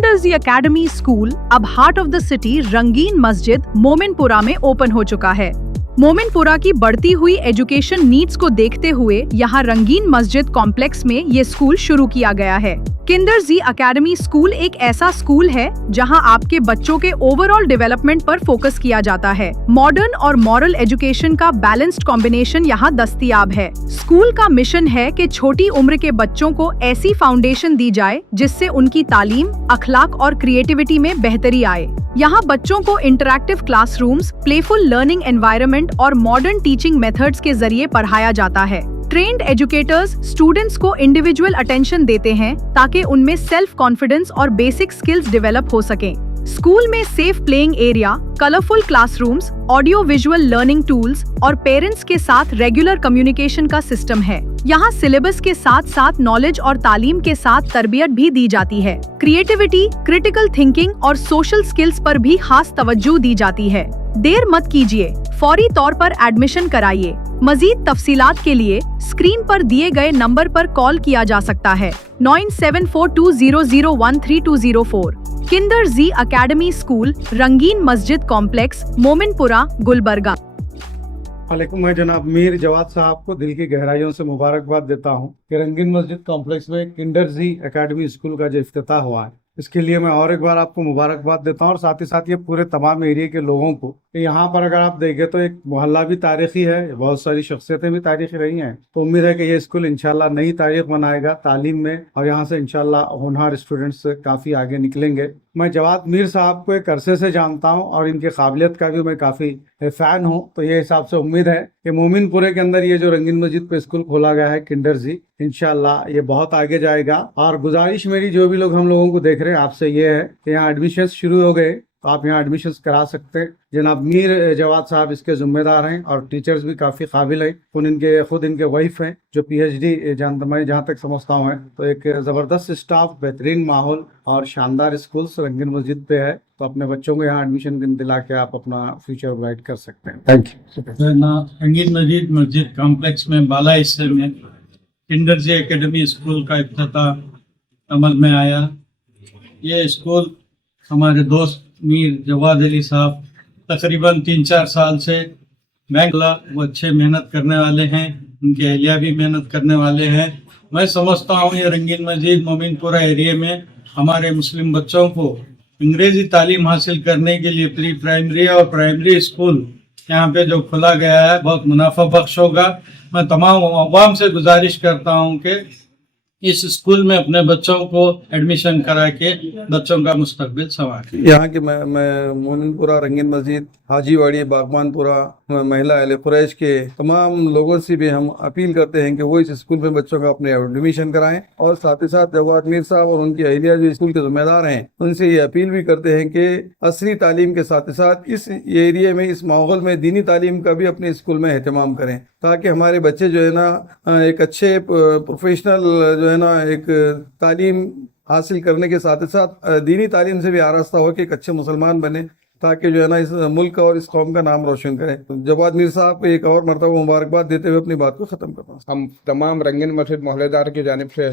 किंडरजी academy school अब heart of the city रंगीन मस्जिद मोमिनपुरा में ओपन हो चुका है। मोमिनपुरा की बढ़ती हुई एजुकेशन नीड्स को देखते हुए यहाँ रंगीन मस्जिद कॉम्प्लेक्स में ये स्कूल शुरू किया गया है। किंडरजी एकेडमी स्कूल एक ऐसा स्कूल है जहां आपके बच्चों के ओवरऑल डेवलपमेंट पर फोकस किया जाता है। मॉडर्न और मॉरल एजुकेशन का बैलेंस्ड कॉम्बिनेशन यहां दस्तयाब है। स्कूल का मिशन है कि छोटी उम्र के बच्चों को ऐसी फाउंडेशन दी जाए जिससे उनकी तालीम, अखलाक और क्रिएटिविटी में बेहतरी आए। यहाँ बच्चों को interactive classrooms, playful learning environment और मॉडर्न टीचिंग मेथड्स के जरिए पढ़ाया जाता है। ट्रेन्ड एजुकेटर्स स्टूडेंट्स को इंडिविजुअल अटेंशन देते हैं ताकि उनमें सेल्फ कॉन्फिडेंस और बेसिक स्किल्स डेवलप हो सकें। स्कूल में safe playing area, colourful classrooms, audio visual learning tools और पेरेंट्स के साथ रेगुलर कम्युनिकेशन का सिस्टम है। यहाँ सिलेबस के साथ साथ नॉलेज और तालीम के साथ तरबियत भी दी जाती है। क्रिएटिविटी, क्रिटिकल थिंकिंग और सोशल स्किल्स पर भी खास तवज्जो दी जाती है। देर मत कीजिए, फौरी तौर पर एडमिशन कराइए। मजीद तफसीलात के लिए स्क्रीन पर दिए गए नंबर पर कॉल किया जा सकता है 9742001324। किंडरजी एकेडमी स्कूल, रंगीन मस्जिद कॉम्प्लेक्स, मोमिनपुरा, गुलबर्गा। वालेकुम। मैं जनाब मीर जवाद साहब को दिल की गहराइयों से मुबारकबाद देता हूँ कि रंगीन मस्जिद कॉम्प्लेक्स में किंडरजी एकेडमी स्कूल का जो इफ्तिताह हुआ है, इसके लिए मैं और एक बार आपको मुबारकबाद देता हूँ और साथ ही साथ ये पूरे तमाम एरिया के लोगों को। यहाँ पर अगर आप देखें तो एक मोहल्ला भी तारीखी है, बहुत सारी शख्सियतें भी तारीखी रही हैं। तो उम्मीद है कि ये स्कूल इंशाल्लाह नई तारीख बनाएगा तालीम में और यहाँ से इंशाल्लाह होनहार स्टूडेंट्स काफ़ी आगे निकलेंगे। मैं जवाद मीर साहब को एक अरसे से जानता हूँ और इनकी काबिलियत का भी मैं काफ़ी फ़ैन हूँ। तो ये हिसाब से उम्मीद है कि मोमिनपुरे के अंदर ये जो रंगीन मस्जिद पे स्कूल खोला गया है किंडरजी, इंशाल्लाह ये बहुत आगे जाएगा। और गुजारिश मेरी जो भी लोग हम लोगों को देख रहे हैं आपसे ये है कि यहाँ एडमिशन शुरू हो गए तो आप यहाँ एडमिशन करा सकते हैं। जनाब मीर जवाद साहब इसके जिम्मेदार हैं और टीचर्स भी काफ़ी काबिल हैं। खुद इनके वाइफ हैं जो PhD मैं जहाँ तक समझता हूँ। तो एक ज़बरदस्त स्टाफ, बेहतरीन माहौल और शानदार स्कूल्स रंगीन मस्जिद पे है। तो अपने बच्चों को यहाँ एडमिशन दिला के आप अपना फ्यूचर ब्राइट कर सकते हैं। Thank you. रंगीन मस्जिद कॉम्प्लेक्स में बाला हिस्से में किंडरजी एकेडमी स्कूल का इफ्तिताह अमल में आया। ये स्कूल हमारे दोस्त मीर जवाद अली साहब तकरीबन 3-4 साल से वो अच्छे मेहनत करने वाले हैं, उनके अहलिया भी मेहनत करने वाले हैं। मैं समझता हूँ ये रंगीन मस्जिद मोमिनपुरा एरिया में हमारे मुस्लिम बच्चों को अंग्रेजी तालीम हासिल करने के लिए प्री प्राइमरी और प्राइमरी स्कूल यहाँ पे जो खोला गया है बहुत मुनाफा बख्श होगा। मैं तमाम अवाम से गुजारिश करता हूँ कि इस स्कूल में अपने बच्चों को एडमिशन करा के बच्चों का मुस्तकबिल संवारें। यहाँ के मैं मोमिनपुरा, रंगीन मस्जिद, हाजीवाड़ी, बागबानपुरा, महिला अहले कुरैश के तमाम लोगों से भी हम अपील करते हैं कि वो इस स्कूल में बच्चों का अपने एडमिशन कराएं। और साथ ही साथ जवाद मीर साहब और उनकी अहलिया जो स्कूल के जिम्मेदार हैं उनसे ये अपील भी करते हैं कि असली तालीम के साथ ही साथ इस एरिया में, इस माहौल में दीनी तालीम का भी अपने स्कूल में एहतमाम करें ताकि हमारे बच्चे जो है ना एक अच्छे प्रोफेशनल जो है ना एक तालीम हासिल करने के साथ ही साथ दीनी तालीम से भी आरास्ता हो कि एक अच्छे मुसलमान बने ताकि जो है ना इस मुल्क और इस कौम का नाम रोशन करें। जवाद मीर साहब को एक और मरतबा मुबारकबाद देते हुए अपनी बात को ख़त्म करता हूँ। हम तमाम रंगीन मस्जिद मोहल्लेदार की जानिब से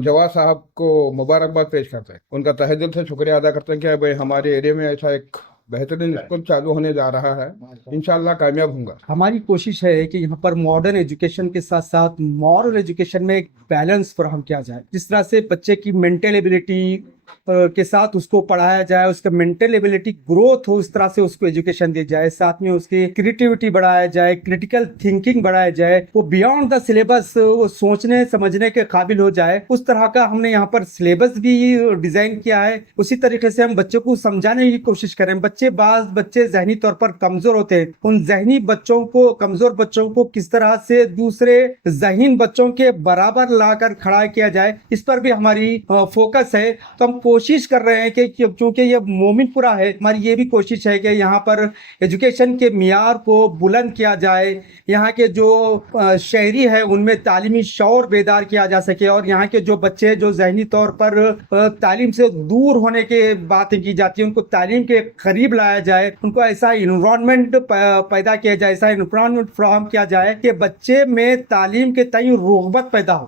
जवाद साहब को मुबारकबाद पेश करते हैं। उनका तहे दिल से शुक्रिया अदा करते हैं कि भाई हमारे एरिया में ऐसा एक बेहतरीन स्कूल चालू होने जा रहा है। इंशाल्लाह कामयाब होगा। हमारी कोशिश है कि यहाँ पर मॉडर्न एजुकेशन के साथ साथ मॉरल एजुकेशन में एक बैलेंस फराहम किया जाए। जिस तरह से बच्चे की मेंटल एबिलिटी के साथ उसको पढ़ाया जाए, उसका मेंटल एबिलिटी ग्रोथ हो, उस तरह से उसको एजुकेशन दी जाए। साथ में उसकी क्रिएटिविटी बढ़ाया जाए, क्रिटिकल थिंकिंग बढ़ाया जाए, वो बियॉन्ड द सिलेबस वो सोचने समझने के काबिल हो जाए। उस तरह का हमने यहाँ पर सिलेबस भी डिजाइन किया है। उसी तरीके से हम बच्चों को समझाने की कोशिश करें। बच्चे जहनी तौर पर कमजोर होते हैं, उन जहनी बच्चों को, कमजोर बच्चों को किस तरह से दूसरे जहीन बच्चों के बराबर लाकर खड़ा किया जाए, इस पर भी हमारी फोकस है। तो हम कोशिश कर रहे हैं कि क्योंकि ये मोमिनपुरा है, हमारी ये भी कोशिश है कि यहाँ पर एजुकेशन के मियार को बुलंद किया जाए। यहाँ के जो शहरी है उनमें तालीमी शौर बेदार किया जा सके और यहाँ के जो बच्चे जो जहनी तौर पर तालीम से दूर होने के बातें की जाती है उनको तालीम के करीब लाया जाए। उनको ऐसा इन्वायरमेंट पैदा किया जाए, ऐसा इन्वायरमेंट फराहम किया जाए कि बच्चे में तालीम के तय रुग़बत पैदा हो।